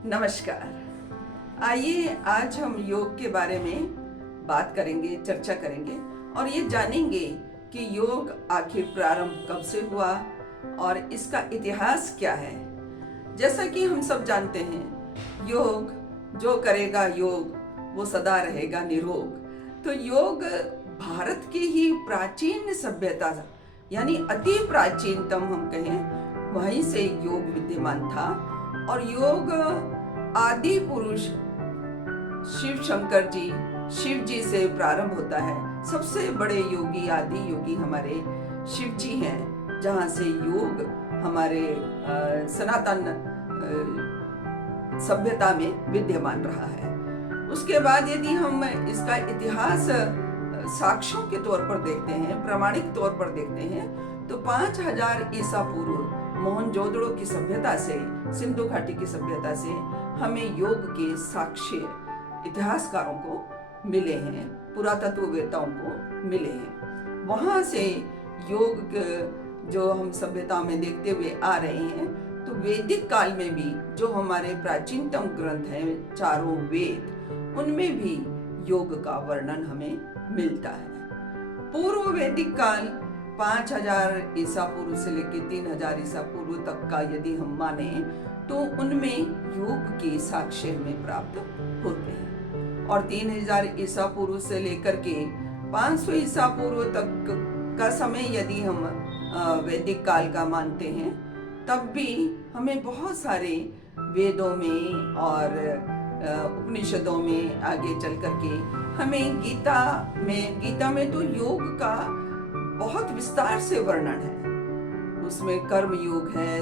नमस्कार। आइए आज हम योग के बारे में बात करेंगे, चर्चा करेंगे और ये जानेंगे कि योग आखिर प्रारंभ कब से हुआ और इसका इतिहास क्या है। जैसा कि हम सब जानते हैं, योग जो करेगा योग वो सदा रहेगा निरोग। तो योग भारत की ही प्राचीन सभ्यता, यानी अति प्राचीनतम हम कहें, वहीं से योग विद्यमान था। और योग आदि पुरुष शिव शंकर जी, शिव जी से प्रारंभ होता है। सबसे बड़े योगी, आदि योगी हमारे शिव जी हैं, जहाँ से योग हमारे सनातन सभ्यता में विद्यमान रहा है। उसके बाद यदि हम इसका इतिहास साक्ष्यों के तौर पर देखते हैं, प्रामाणिक तौर पर देखते हैं, तो 5000 ईसा पूर्व मोहनजोदड़ो की सभ्यता से, सिंधु घाटी की सभ्यता से हमें योग के साक्ष्य इतिहासकारों को मिले हैं, पुरातत्ववेताओं को मिले हैं। वहाँ से योग जो हम सभ्यता में देखते हुए आ रहे हैं, तो वैदिक काल में भी जो हमारे प्राचीनतम ग्रंथ हैं, चारों वेद, उनमें भी योग का वर्णन हमें मिलता है। पूर्व वैदिक काल 5000 ईसा पूर्व से लेकर 3000 ईसा पूर्व तक का यदि हम माने, तो उनमें योग के साक्ष्य हमें प्राप्त होते हैं। और 3000 ईसा पूर्व से लेकर के 500 ईसा पूर्व तक का समय यदि हम वैदिक काल का मानते हैं, तब भी हमें बहुत सारे वेदों में और उपनिषदों में आगे चल करके हमें गीता में तो योग का बहुत विस्तार से वर्णन है। उसमें कर्म योग है,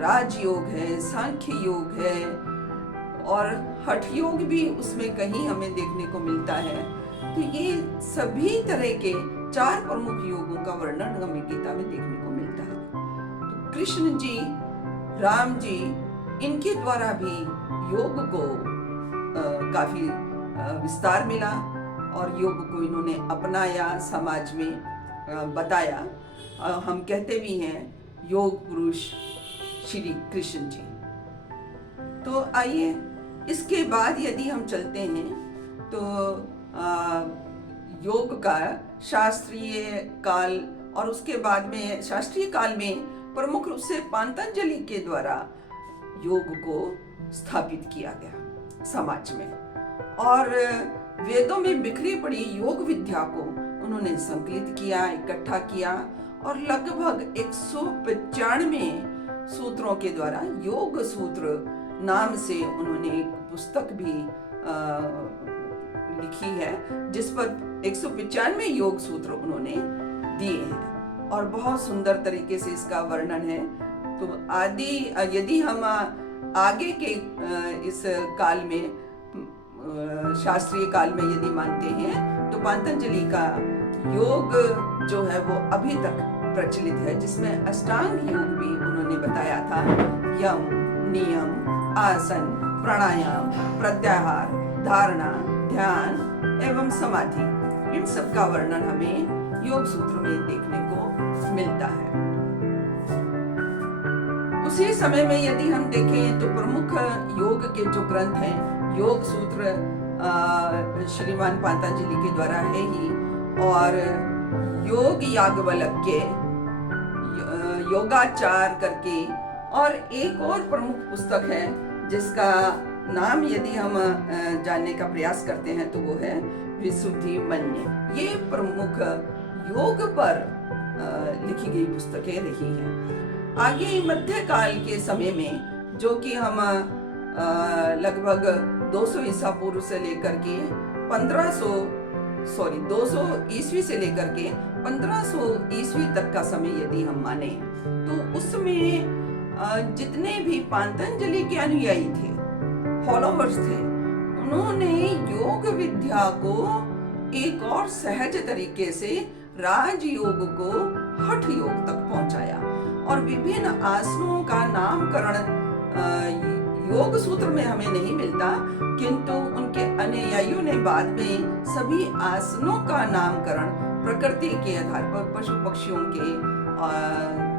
राज योग है, सांख्य योग है और हठ योग भी उसमें कहीं हमें देखने को मिलता है। तो ये सभी तरह के 4 प्रमुख योगों का वर्णन हमें गीता में देखने को मिलता है। तो कृष्ण जी, राम जी, इनके द्वारा भी योग को काफी विस्तार मिला और योग को इन्होंने अपनाया, समाज में बताया। हम कहते भी हैं योग पुरुष श्री कृष्ण जी। तो आइए इसके बाद यदि हम चलते हैं, तो योग का शास्त्रीय काल और उसके बाद में शास्त्रीय काल में प्रमुख रूप से पातंजलि के द्वारा योग को स्थापित किया गया समाज में। और वेदों में बिखरी पड़ी योग विद्या को उन्होंने संकलित किया, इकट्ठा किया और लगभग 195 सूत्रों के द्वारा योग सूत्र नाम से उन्होंने एक पुस्तक भी लिखी है, जिस पर 195 योग सूत्र उन्होंने दिए हैं और बहुत सुंदर तरीके से इसका वर्णन है। तो यदि हम आगे के इस काल में, शास्त्रीय काल में यदि मानते हैं, तो पातंजलि का योग जो है वो अभी तक प्रचलित है, जिसमें अष्टांग योग भी उन्होंने बताया था। यम, नियम, आसन, प्राणायाम, प्रत्याहार, धारणा, ध्यान एवं समाधि, इन सब का वर्णन हमें योग सूत्र में देखने को मिलता है। उसी समय में यदि हम देखें तो प्रमुख योग के जो ग्रंथ हैं, योग सूत्र श्रीमान पातंजलि के द्वारा है ही, और योग याज्ञवल्क्य, योगाचार करके, और एक और प्रमुख पुस्तक है जिसका नाम यदि हम जानने का प्रयास करते हैं तो वो है विसुद्धिमन्य। ये प्रमुख योग पर लिखी गई पुस्तकें रही हैं। आगे मध्यकाल के समय में, जो कि हम लगभग 200 ईसा पूर्व से लेकर के 200 ईस्वी से लेकर के 1500 ईस्वी तक का समय यदि हम माने, तो उसमें जितने भी पातंजलि के अनुयायी थे, फॉलोवर्स थे, उन्होंने योग विद्या को एक और सहज तरीके से राजयोग को हठ योग तक पहुंचाया और विभिन्न आसनों का नामकरण योग सूत्र में हमें नहीं मिलता, किंतु उनके अनुयायियों ने बाद में सभी आसनों का नामकरण प्रकृति के आधार पर, पशु पक्षियों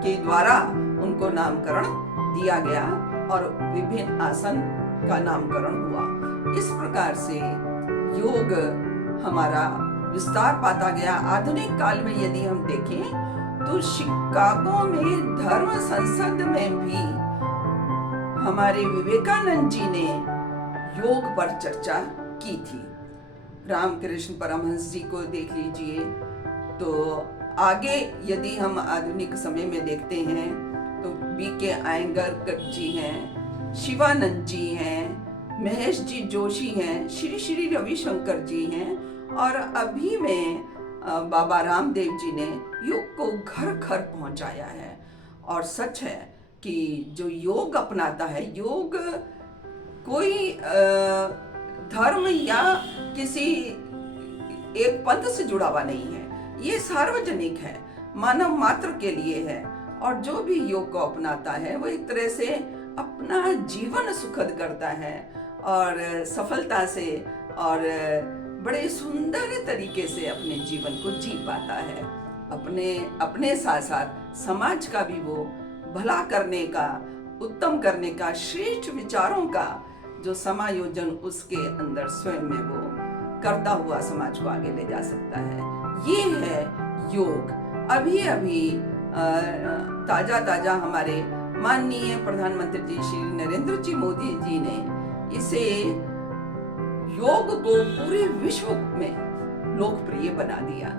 के द्वारा उनको नामकरण दिया गया और विभिन्न आसन का नामकरण हुआ। इस प्रकार से योग हमारा विस्तार पाता गया। आधुनिक काल में यदि हम देखें तो शिकागो में धर्म संसद में भी हमारे विवेकानंद जी ने योग पर चर्चा की थी। रामकृष्ण परमहंस जी को देख लीजिए। तो आगे यदि हम आधुनिक समय में देखते हैं तो B.K. अयंगार जी हैं, शिवानंद जी हैं, महेश जी जोशी हैं, श्री श्री रविशंकर जी हैं, और अभी में बाबा रामदेव जी ने योग को घर घर पहुंचाया है। और सच है कि जो योग अपनाता है, योग कोई धर्म या किसी एक पंथ से जुड़ा हुआ नहीं है, ये सार्वजनिक है, मानव मात्र के लिए है। और जो भी योग को अपनाता है वो एक तरह से अपना जीवन सुखद करता है और सफलता से और बड़े सुंदर तरीके से अपने जीवन को जी पाता है। अपने साथ साथ समाज का भी वो भला करने का, उत्तम करने का, श्रेष्ठ विचारों का जो समायोजन उसके अंदर स्वयं में वो करता हुआ समाज को आगे ले जा सकता है। ये है योग। अभी अभी ताजा हमारे माननीय प्रधानमंत्री जी श्री नरेंद्र जी मोदी जी ने इसे योग को पूरे विश्व में लोकप्रिय बना दिया।